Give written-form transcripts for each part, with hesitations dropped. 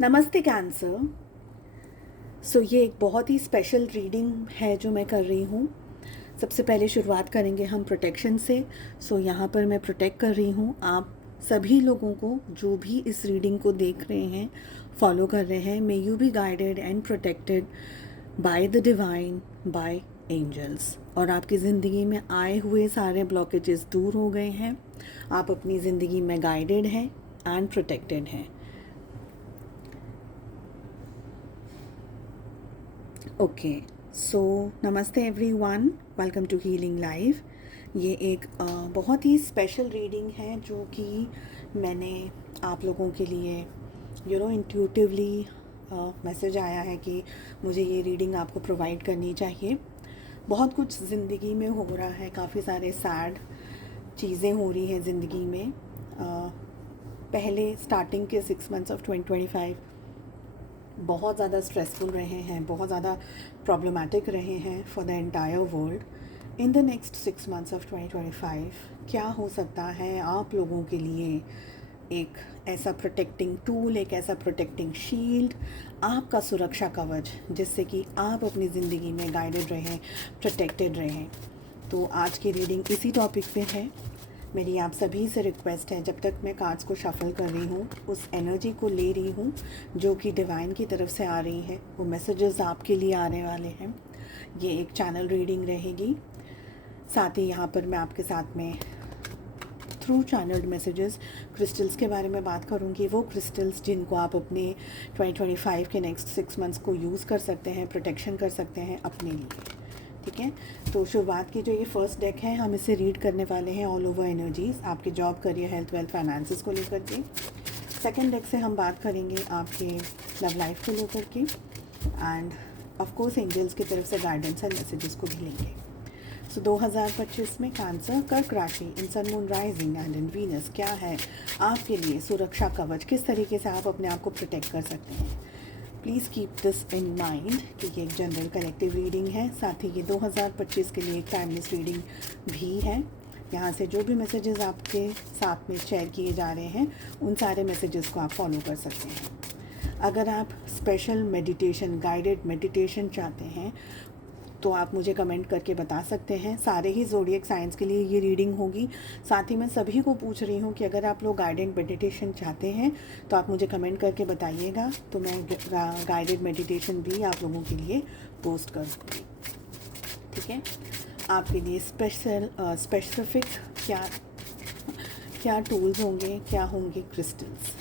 नमस्ते कैंसर। ये एक बहुत ही स्पेशल रीडिंग है जो मैं कर रही हूँ। सबसे पहले शुरुआत करेंगे हम प्रोटेक्शन से। यहाँ पर मैं प्रोटेक्ट कर रही हूँ आप सभी लोगों को जो भी इस रीडिंग को देख रहे हैं, फॉलो कर रहे हैं। May you be guided and protected by the divine, by angels. और आपकी ज़िंदगी में आए हुए सारे ब्लॉकेजेस दूर हो गए हैं। आप अपनी ज़िंदगी में गाइडेड हैं एंड प्रोटेक्टेड हैं। ओके, सो नमस्ते everyone, welcome to healing life. ये एक बहुत ही स्पेशल रीडिंग है जो कि मैंने आप लोगों के लिए इंट्यूटिवली मैसेज आया है कि मुझे ये रीडिंग आपको प्रोवाइड करनी चाहिए। बहुत कुछ ज़िंदगी में हो रहा है, काफ़ी सारे सैड चीज़ें हो रही हैं ज़िंदगी में। पहले स्टार्टिंग के 6 मंथ्स ऑफ 2025 बहुत ज़्यादा स्ट्रेसफुल रहे हैं, बहुत ज़्यादा प्रॉब्लमेटिक रहे हैं for the entire world. In the next 6 months of 2025 क्या हो सकता है आप लोगों के लिए? एक ऐसा प्रोटेक्टिंग टूल, एक ऐसा प्रोटेक्टिंग शील्ड, आपका सुरक्षा कवच, जिससे कि आप अपनी ज़िंदगी में गाइडेड रहें, प्रोटेक्टेड रहें। तो आज की रीडिंग इसी टॉपिक पे है। मेरी आप सभी से रिक्वेस्ट है, जब तक मैं कार्ड्स को शफल कर रही हूँ, उस एनर्जी को ले रही हूँ जो कि डिवाइन की तरफ से आ रही है, वो मैसेजेस आपके लिए आने वाले हैं। ये एक चैनल रीडिंग रहेगी। साथ ही यहाँ पर मैं आपके साथ में थ्रू चैनल्ड मैसेजेस क्रिस्टल्स के बारे में बात करूँगी। वो क्रिस्टल्स जिनको आप अपने 2025 के नेक्स्ट 6 मंथ्स को यूज़ कर सकते हैं, प्रोटेक्शन कर सकते हैं अपने लिए। ठीक है, तो शुरुआत की जो ये फर्स्ट डेक है, हम इसे रीड करने वाले हैं ऑल ओवर एनर्जीज़, आपके job, career, health, wealth, finances को लेकर के। सेकंड डेक से हम बात करेंगे आपके लव लाइफ को लेकर के, एंड ऑफ कोर्स एंजल्स की तरफ से गाइडेंस एंड मैसेजेस को भी लेंगे। 2025 में कैंसर, कर्क राशि, in sun, moon, rising and in Venus क्या है आपके लिए सुरक्षा कवच? किस तरीके से आप अपने आप को प्रोटेक्ट कर सकते हैं? Please keep this in mind कि ये एक जनरल कलेक्टिव रीडिंग है। साथ ही ये 2025 के लिए एक टाइमलेस रीडिंग भी है। यहाँ से जो भी मैसेजेस आपके साथ में शेयर किए जा रहे हैं, उन सारे मैसेजेस को आप फॉलो कर सकते हैं। अगर आप स्पेशल मेडिटेशन, गाइडेड मेडिटेशन चाहते हैं तो आप मुझे कमेंट करके बता सकते हैं। सारे ही ज़ोडिएक साइंस के लिए ये रीडिंग होगी। साथ ही मैं सभी को पूछ रही हूँ कि अगर आप लोग गाइडेड मेडिटेशन चाहते हैं तो आप मुझे कमेंट करके बताइएगा, तो मैं गाइडेड मेडिटेशन भी आप लोगों के लिए पोस्ट कर दूँगी। ठीक है, आपके लिए स्पेसिफिक क्या टूल्स होंगे, क्या होंगे क्रिस्टल्स।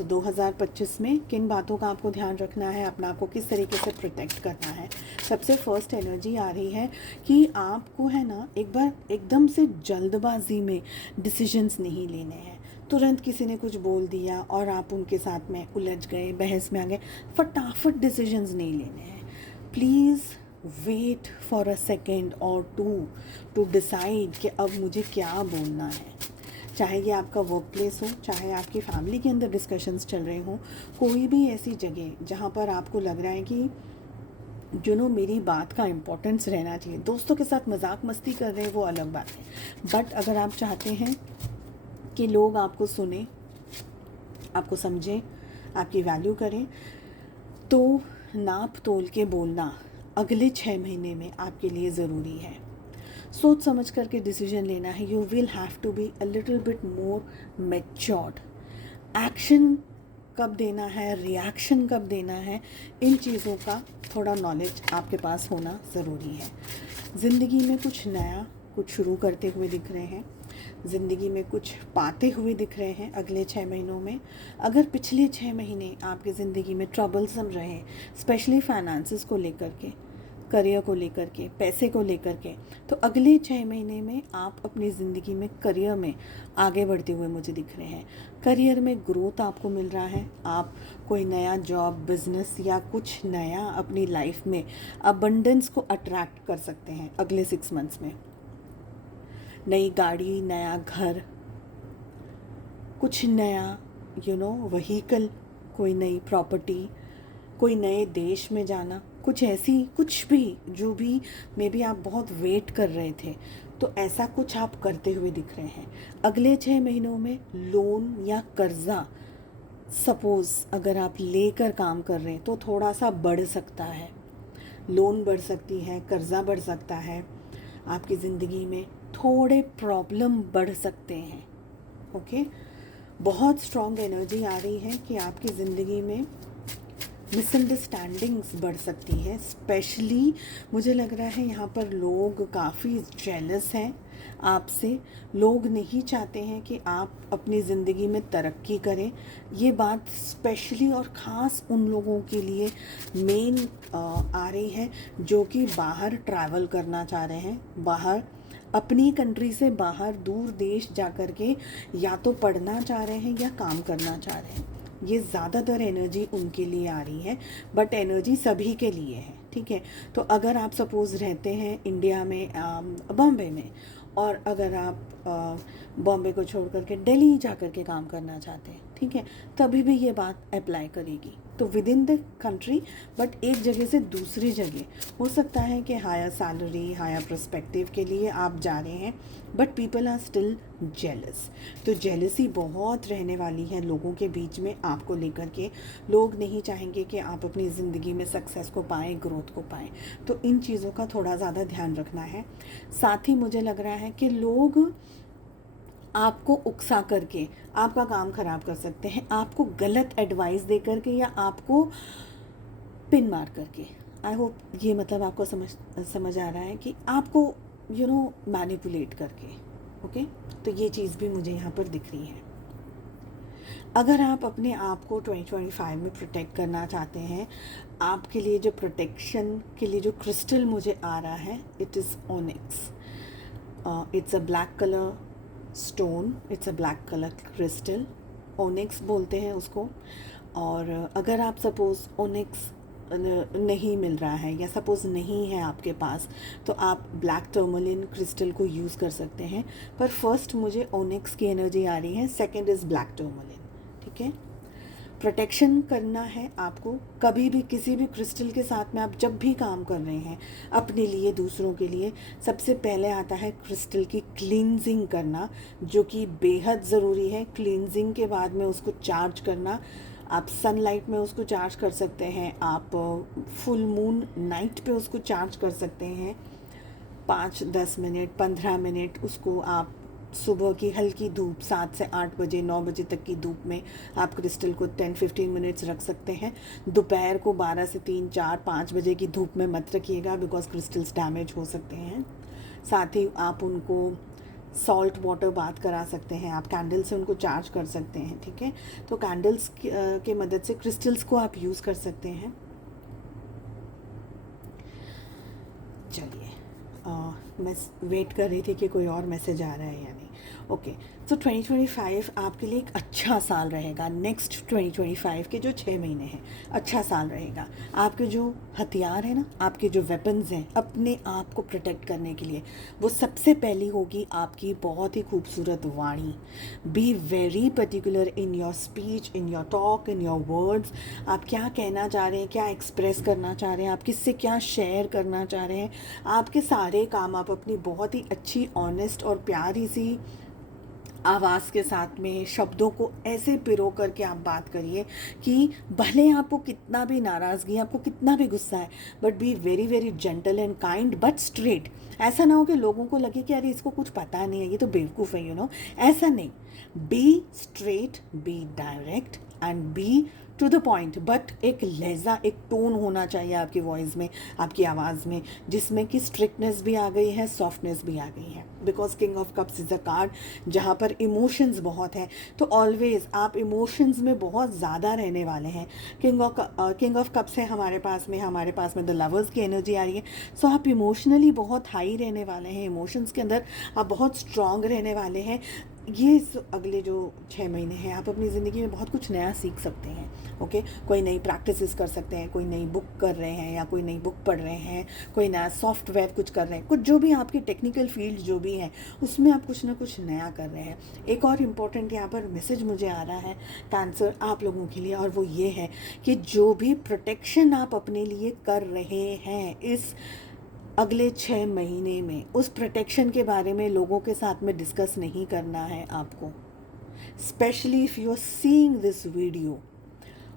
2025 में किन बातों का आपको ध्यान रखना है, अपना आपको किस तरीके से प्रोटेक्ट करना है। सबसे फर्स्ट एनर्जी आ रही है कि आपको है ना, एक बार एकदम से जल्दबाजी में डिसीजंस नहीं लेने हैं। तुरंत किसी ने कुछ बोल दिया और आप उनके साथ में उलझ गए, बहस में आ गए, फटाफट डिसीजंस नहीं लेने हैं। Please wait for a second और टू डिसाइड कि अब मुझे क्या बोलना है। चाहे ये आपका वर्क प्लेस हो, चाहे आपकी फैमिली के अंदर डिस्कशंस चल रहे हों, कोई भी ऐसी जगह जहाँ पर आपको लग रहा है कि मेरी बात का इम्पोर्टेंस रहना चाहिए। दोस्तों के साथ मजाक मस्ती कर रहे हैं, वो अलग बात है, बट अगर आप चाहते हैं कि लोग आपको सुने, आपको समझें, आपकी वैल्यू करें, तो नाप तोल के बोलना अगले 6 महीने में आपके लिए ज़रूरी है। सोच समझ करके डिसीजन लेना है। You will have to be a little bit more matured. Action कब देना है, रिएक्शन कब देना है, इन चीज़ों का थोड़ा नॉलेज आपके पास होना ज़रूरी है। ज़िंदगी में कुछ नया, कुछ शुरू करते हुए दिख रहे हैं, ज़िंदगी में कुछ पाते हुए दिख रहे हैं अगले 6 महीनों में। अगर पिछले 6 महीने आपकी ज़िंदगी में ट्रबल्सम रहे, स्पेशली फाइनेंसेस को लेकर के, करियर को लेकर के, पैसे को लेकर के, तो अगले 6 महीने में आप अपनी ज़िंदगी में करियर में आगे बढ़ते हुए मुझे दिख रहे हैं। करियर में ग्रोथ आपको मिल रहा है। आप कोई नया जॉब, बिजनेस या कुछ नया अपनी लाइफ में अबंडेंस को अट्रैक्ट कर सकते हैं अगले 6 मंथ्स में। नई गाड़ी, नया घर, कुछ नया व्हीकल, कोई नई प्रॉपर्टी, कोई नए देश में जाना, कुछ ऐसी, कुछ भी, जो भी मे बी आप बहुत वेट कर रहे थे, तो ऐसा कुछ आप करते हुए दिख रहे हैं। अगले 6 महीनों में लोन या कर्जा सपोज़ अगर आप लेकर काम कर रहे हैं तो थोड़ा सा बढ़ सकता है, लोन बढ़ सकती है, कर्ज़ा बढ़ सकता है, आपकी ज़िंदगी में थोड़े प्रॉब्लम बढ़ सकते हैं। ओके, बहुत स्ट्रॉन्ग एनर्जी आ रही है कि आपकी ज़िंदगी में मिसअंडरस्टैंडिंग्स बढ़ सकती है। स्पेशली मुझे लग रहा है यहाँ पर लोग काफ़ी जेलस हैं आपसे। लोग नहीं चाहते हैं कि आप अपनी ज़िंदगी में तरक्की करें। ये बात स्पेशली और ख़ास उन लोगों के लिए मेन आ रही है जो कि बाहर ट्रैवल करना चाह रहे हैं, बाहर अपनी कंट्री से बाहर दूर देश जा कर के या तो पढ़ना चाह रहे हैं या काम करना चाह रहे हैं। ये ज़्यादातर एनर्जी उनके लिए आ रही है, बट एनर्जी सभी के लिए है। ठीक है, तो अगर आप सपोज़ रहते हैं इंडिया में, बॉम्बे में, और अगर आप बॉम्बे को छोड़ करके दिल्ली जा कर के काम करना चाहते हैं, ठीक है, तभी भी ये बात अप्लाई करेगी। तो with in the country, but एक जगह से दूसरी जगह हो सकता है कि हायर सैलरी, हायर पर्सपेक्टिव के लिए आप जा रहे हैं, but people are still jealous. तो जेलसी बहुत रहने वाली है लोगों के बीच में आपको लेकर के। लोग नहीं चाहेंगे कि आप अपनी ज़िंदगी में सक्सेस को पाएँ, ग्रोथ को पाएँ। तो इन चीज़ों का थोड़ा ज़्यादा ध्यान रखना है। साथ ही मुझे लग रहा है कि लोग आपको उकसा करके आपका काम ख़राब कर सकते हैं, आपको गलत एडवाइस दे करके या आपको पिन मार करके। आई होप ये मतलब आपको समझ आ रहा है कि आपको मैनिपुलेट करके। ओके, तो ये चीज़ भी मुझे यहाँ पर दिख रही है। अगर आप अपने आप को 2025 में प्रोटेक्ट करना चाहते हैं, आपके लिए जो प्रोटेक्शन के लिए जो क्रिस्टल मुझे आ रहा है, it is onyx. It's a black colour stone, it's a black colour crystal, onyx बोलते हैं उसको। और अगर आप सपोज़ ओनिक्स नहीं मिल रहा है या सपोज़ नहीं है आपके पास, तो आप ब्लैक टर्मलिन क्रिस्टल को यूज़ कर सकते हैं। पर फर्स्ट मुझे ओनिक्स की एनर्जी आ रही है, सेकंड इज़ ब्लैक टर्मलिन। ठीक है, प्रोटेक्शन करना है आपको। कभी भी किसी भी क्रिस्टल के साथ में आप जब भी काम कर रहे हैं, अपने लिए, दूसरों के लिए, सबसे पहले आता है क्रिस्टल की क्लींजिंग करना, जो कि बेहद ज़रूरी है। क्लींजिंग के बाद में उसको चार्ज करना। आप सनलाइट में उसको चार्ज कर सकते हैं, आप फुल मून नाइट पे उसको चार्ज कर सकते हैं। 5-10 मिनट, 15 मिनट उसको आप सुबह की हल्की धूप 7 से 8 बजे, 9 बजे तक की धूप में आप क्रिस्टल को 10-15 मिनट्स रख सकते हैं। दोपहर को 12 से 3, 4, 5 बजे की धूप में मत रखिएगा, बिकॉज क्रिस्टल्स डैमेज हो सकते हैं। साथ ही आप उनको सॉल्ट वाटर बाथ करा सकते हैं, आप कैंडल से उनको चार्ज कर सकते हैं। ठीक है, तो कैंडल्स के मदद से क्रिस्टल्स को आप यूज़ कर सकते हैं। चलिए, मैं वेट कर रही थी कि कोई और मैसेज आ रहा है या नहीं। ओके, तो 2025 आपके लिए एक अच्छा साल रहेगा। नेक्स्ट 2025 के जो 6 महीने हैं, अच्छा साल रहेगा। आपके जो हथियार हैं ना, आपके जो वेपन्स हैं अपने आप को प्रोटेक्ट करने के लिए, वो सबसे पहली होगी आपकी बहुत ही खूबसूरत वाणी। Be very particular in your speech, in your talk, in your words. आप क्या कहना चाह रहे हैं, क्या एक्सप्रेस करना चाह रहे हैं, आप किससे क्या शेयर करना चाह रहे हैं। आपके सारे काम आप अपनी बहुत ही अच्छी, ऑनेस्ट और प्यारी सी आवाज़ के साथ में शब्दों को ऐसे पिरो करके आप बात करिए कि भले आपको कितना भी नाराज़गी, आपको कितना भी गुस्सा है, but B very very gentle and kind but straight. ऐसा ना हो कि लोगों को लगे कि अरे इसको कुछ पता नहीं है, ये तो बेवकूफ़ है, ऐसा नहीं। Be straight, be direct and be to the point, but एक लहजा, एक टोन होना चाहिए आपकी वॉइस में, आपकी आवाज़ में, जिसमें कि स्ट्रिक्टनेस भी आ गई है, सॉफ्टनेस भी आ गई है। Because king of cups is a card जहाँ पर इमोशंस बहुत हैं, तो ऑलवेज आप इमोशंस में बहुत ज़्यादा रहने वाले हैं। किंग ऑफ कप्स है हमारे पास में द लवर्स की एनर्जी आ रही है। सो आप इमोशनली बहुत हाई रहने वाले हैं, इमोशंस के अंदर आप बहुत स्ट्रॉन्ग रहने वाले हैं। ये अगले जो 6 महीने हैं आप अपनी ज़िंदगी में बहुत कुछ नया सीख सकते हैं। ओके, कोई नई प्रैक्टिसेस कर सकते हैं, कोई नई बुक कर रहे हैं या कोई नई बुक पढ़ रहे हैं, कोई नया सॉफ्टवेयर कुछ कर रहे हैं, कुछ जो भी आपकी टेक्निकल फील्ड जो भी है उसमें आप कुछ ना कुछ नया कर रहे हैं। एक और इम्पॉर्टेंट यहाँ पर मैसेज मुझे आ रहा है कैंसर आप लोगों के लिए, और वो ये है कि जो भी प्रोटेक्शन आप अपने लिए कर रहे हैं इस अगले 6 महीने में, उस प्रोटेक्शन के बारे में लोगों के साथ में डिस्कस नहीं करना है आपको। Specially if you are seeing this video,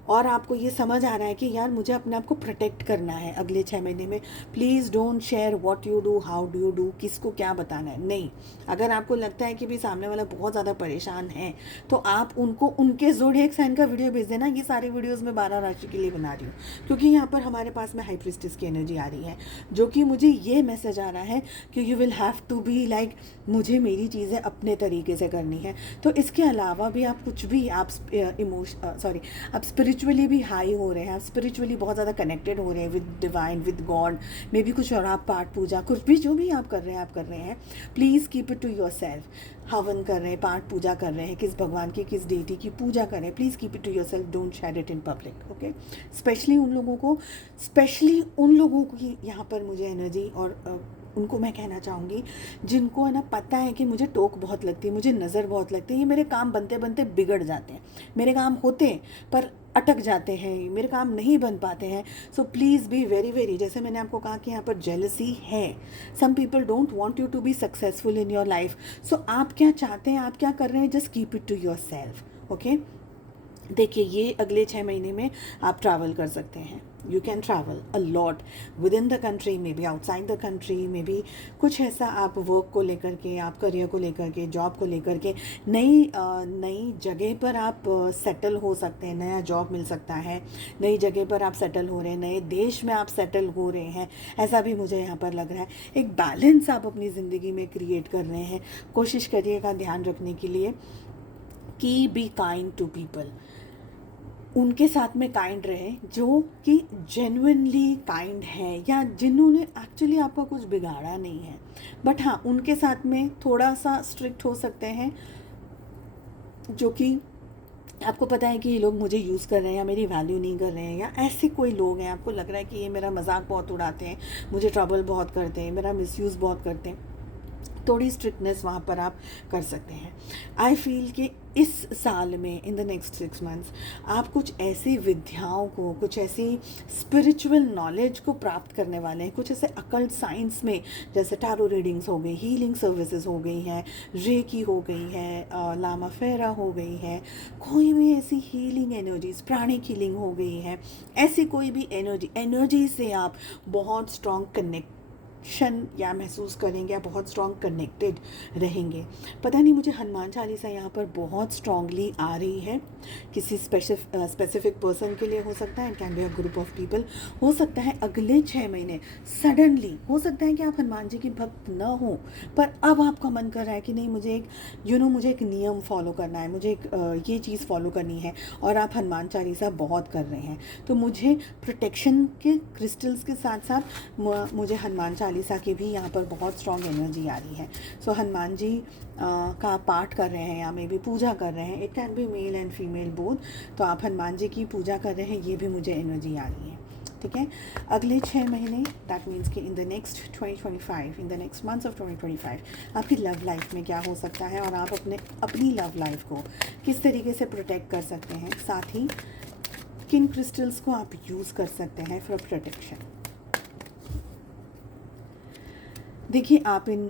और आपको ये समझ आ रहा है कि यार मुझे अपने आप को प्रोटेक्ट करना है अगले 6 महीने में, please don't share what you do, how do you do, किसको क्या बताना है, नहीं। अगर आपको लगता है कि भी सामने वाला बहुत ज़्यादा परेशान है तो आप उनको उनके ज़ोडिएक साइन का वीडियो भेज देना। ये सारे वीडियोज़ मैं 12 राशि के लिए बना रही हूँ क्योंकि यहाँ पर हमारे पास में हाई प्रिस्टेस की एनर्जी आ रही है, जो कि मुझे ये मैसेज आ रहा है कि you will have to be like, मुझे मेरी चीज़ें अपने तरीके से करनी है। तो इसके अलावा भी आप कुछ भी, आप आप स्पिरिचुअली भी हाई हो रहे हैं, आप स्पिरिचुअली बहुत ज़्यादा कनेक्टेड हो रहे हैं with divine, with God, may be कुछ और आप पाठ पूजा कुछ भी जो भी आप कर रहे हैं, आप कर रहे हैं, please keep it to yourself. हवन कर रहे हैं, पाठ पूजा कर रहे हैं, किस भगवान की किस डेटी की पूजा कर रहे हैं, please keep it to yourself, don't share it in public, okay. Specially उन लोगों की यहाँ पर मुझे एनर्जी, और उनको मैं कहना चाहूँगी जिनको है ना पता है कि मुझे टोक बहुत लगती है, मुझे नज़र बहुत लगती है, ये मेरे काम बनते बनते बिगड़ जाते हैं, मेरे काम होते हैं पर अटक जाते हैं, मेरे काम नहीं बन पाते हैं। So please be very very, जैसे मैंने आपको कहा कि यहाँ पर जेलसी है, some people don't want you to be successful in your life. So आप क्या चाहते हैं, आप क्या कर रहे हैं, just keep it to yourself, okay. देखिए, ये अगले 6 महीने में आप ट्रैवल कर सकते हैं, you can travel a lot with in the country, may be outside the country, may be कुछ ऐसा आप वर्क को लेकर के, आप करियर को लेकर के, जॉब को लेकर के नई जगह पर आप सेटल हो सकते हैं, नया जॉब मिल सकता है, नई जगह पर आप सेटल हो रहे हैं, नए देश में आप सेटल हो रहे हैं, ऐसा भी मुझे यहाँ पर लग रहा है। एक बैलेंस आप अपनी ज़िंदगी में क्रिएट कर रहे हैं। कोशिश करिएगा ध्यान रखने के लिए कि बी काइंड टू पीपल, उनके साथ में काइंड रहे जो कि जेन्युइनली काइंड है, या जिन्होंने एक्चुअली आपका कुछ बिगाड़ा नहीं है, बट हाँ उनके साथ में थोड़ा सा स्ट्रिक्ट हो सकते हैं, जो कि आपको पता है कि ये लोग मुझे यूज़ कर रहे हैं या मेरी वैल्यू नहीं कर रहे हैं, या ऐसे कोई लोग हैं आपको लग रहा है कि ये मेरा मजाक बहुत उड़ाते हैं, मुझे ट्रबल बहुत करते हैं, मेरा मिसयूज़ बहुत करते हैं, थोड़ी स्ट्रिक्टनेस वहाँ पर आप कर सकते हैं। आई फील कि इस साल में, इन द नेक्स्ट 6 मंथ्स, आप कुछ ऐसी विद्याओं को, कुछ ऐसी स्पिरिचुअल नॉलेज को प्राप्त करने वाले हैं, कुछ ऐसे अकल्ट साइंस में, जैसे टैरो रीडिंग्स हो गई, हीलिंग सर्विसेज हो गई हैं, रेकी हो गई है, लामा फेरा हो गई है, कोई भी ऐसी हीलिंग एनर्जीज, प्राणिक हीलिंग हो गई है, ऐसी कोई भी एनर्जी से आप बहुत स्ट्रॉन्ग कनेक्ट या महसूस करेंगे, या बहुत स्ट्रॉन्ग कनेक्टेड रहेंगे। पता नहीं, मुझे हनुमान चालीसा यहाँ पर बहुत स्ट्रॉन्गली आ रही है, किसी स्पेसिफिक पर्सन के लिए हो सकता है, can be a group of people, हो सकता है अगले 6 महीने सडनली, हो सकता है कि आप हनुमान जी की भक्त न हो, पर अब आपका मन कर रहा है कि नहीं, मुझे एक मुझे एक नियम फॉलो करना है, मुझे एक ये चीज़ फॉलो करनी है, और आप हनुमान चालीसा बहुत कर रहे हैं। तो मुझे प्रोटेक्शन के क्रिस्टल्स के साथ साथ मुझे हनुमान चालीसा की भी यहाँ पर बहुत स्ट्रॉन्ग एनर्जी आ रही है। सो हनुमान जी का पाठ कर रहे हैं, या मे बी पूजा कर रहे हैं, it can be male and female both, तो आप हनुमान जी की पूजा कर रहे हैं, ये भी मुझे एनर्जी आ रही है, ठीक है। अगले 6 महीने, दैट मीन्स कि in the next 2025, in the next months of 2025 आपकी लव लाइफ में क्या हो सकता है, और आप अपनी लव लाइफ को किस तरीके से प्रोटेक्ट कर सकते हैं, साथ ही किन क्रिस्टल्स को आप यूज़ कर सकते हैं फॉर प्रोटेक्शन। देखिए, आप इन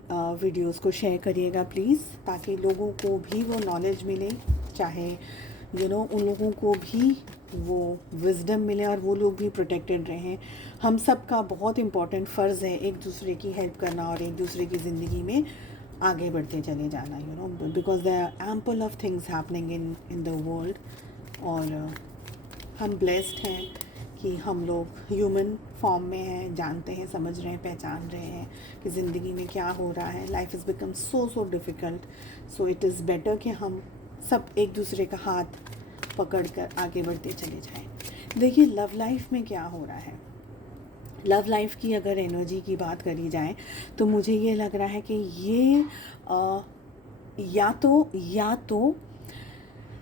वीडियोस को शेयर करिएगा प्लीज़, ताकि लोगों को भी वो नॉलेज मिले, चाहे उन लोगों को भी वो विजडम मिले, और वो लोग भी प्रोटेक्टेड रहें। हम सब का बहुत इम्पॉर्टेंट फ़र्ज़ है एक दूसरे की हेल्प करना, और एक दूसरे की ज़िंदगी में आगे बढ़ते चले जाना, because there are ample of things happening in the world, और हम ब्लेस्ड हैं कि हम लोग ह्यूमन फॉर्म में हैं, जानते हैं, समझ रहे हैं, पहचान रहे हैं कि ज़िंदगी में क्या हो रहा है। Life is become so difficult, so it is better कि हम सब एक दूसरे का हाथ पकड़ कर आगे बढ़ते चले जाएं। देखिए, लव लाइफ में क्या हो रहा है, लव लाइफ की अगर एनर्जी की बात करी जाए तो मुझे ये लग रहा है कि ये या तो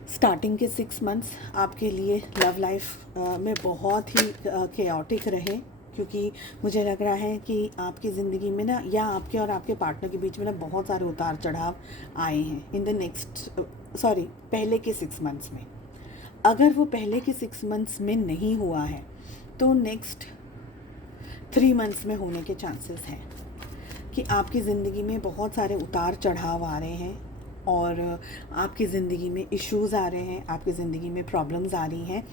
स्टार्टिंग के 6 मंथ्स आपके लिए लव लाइफ में बहुत ही केओटिक रहे, क्योंकि मुझे लग रहा है कि आपकी ज़िंदगी में ना, या आपके और आपके पार्टनर के बीच में ना, बहुत सारे उतार चढ़ाव आए हैं इन द पहले के 6 मंथ्स में। अगर वो पहले के 6 मंथ्स में नहीं हुआ है तो नेक्स्ट 3 मंथ्स में होने के चांसेस हैं कि आपकी ज़िंदगी में बहुत सारे उतार चढ़ाव आ रहे हैं, और आपकी ज़िंदगी में इश्यूज़ आ रहे हैं, आपकी ज़िंदगी में प्रॉब्लम्स आ रही हैं,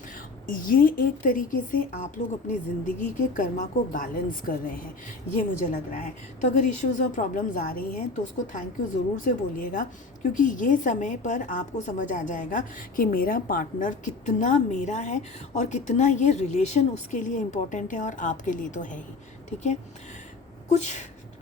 ये एक तरीके से आप लोग अपनी ज़िंदगी के कर्मा को बैलेंस कर रहे हैं, ये मुझे लग रहा है। तो अगर इश्यूज़ और प्रॉब्लम्स आ रही हैं तो उसको थैंक यू ज़रूर से बोलिएगा, क्योंकि ये समय पर आपको समझ आ जाएगा कि मेरा पार्टनर कितना मेरा है और कितना ये रिलेशन उसके लिए इम्पोर्टेंट है और आपके लिए तो है ही। ठीक है, कुछ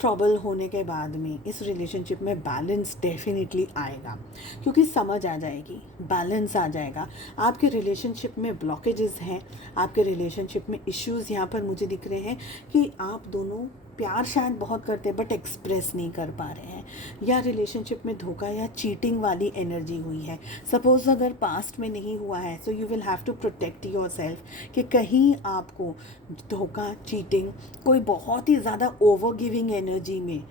ट्रबल होने के बाद में इस रिलेशनशिप में बैलेंस डेफिनेटली आएगा, क्योंकि समझ आ जाएगी, बैलेंस आ जाएगा। आपके रिलेशनशिप में ब्लॉकेजेस हैं, आपके रिलेशनशिप में इश्यूज़ यहाँ पर मुझे दिख रहे हैं कि आप दोनों प्यार शायद बहुत करते हैं बट एक्सप्रेस नहीं कर पा रहे हैं, या रिलेशनशिप में धोखा या चीटिंग वाली एनर्जी हुई है। सपोज़ अगर पास्ट में नहीं हुआ है so you will have to protect yourself कि कहीं आपको धोखा, चीटिंग, कोई बहुत ही ज़्यादा ओवर गिविंग एनर्जी में